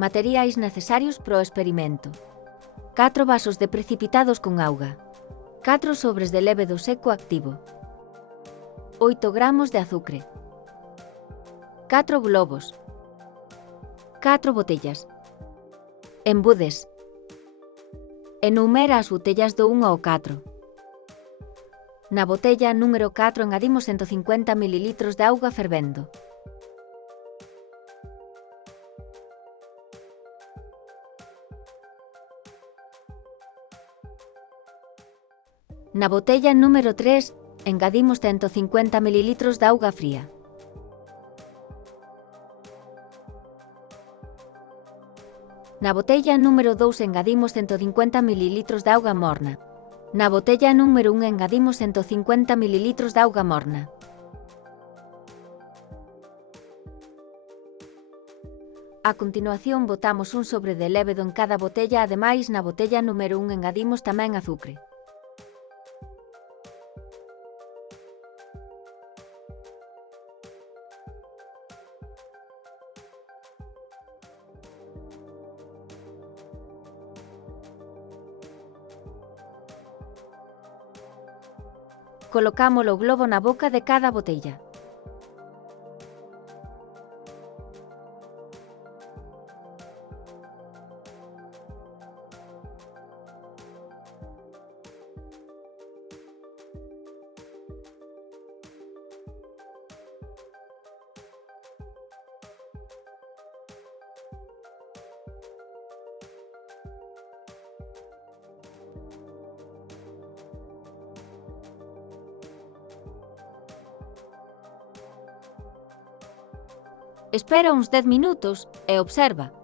Materiais necesarios para o experimento: 4 vasos de precipitados con auga, 4 sobres de lévedo seco activo, 8 gramos de azucre, 4 globos, 4 botellas. Embudes. Enumera as botellas do 1 ao 4. Na botella número 4 engadimos 150 ml de auga fervendo. Na botella número 3 engadimos 150 ml de auga fría. Na botella número 2 engadimos 150 ml de auga morna. Na botella número 1 engadimos 150 ml de auga morna. A continuación botamos un sobre de lévedo en cada botella, ademais na botella número 1 engadimos tamén azucre. Colocamos o globo na boca de cada botella. Espera uns 10 minutos e observa.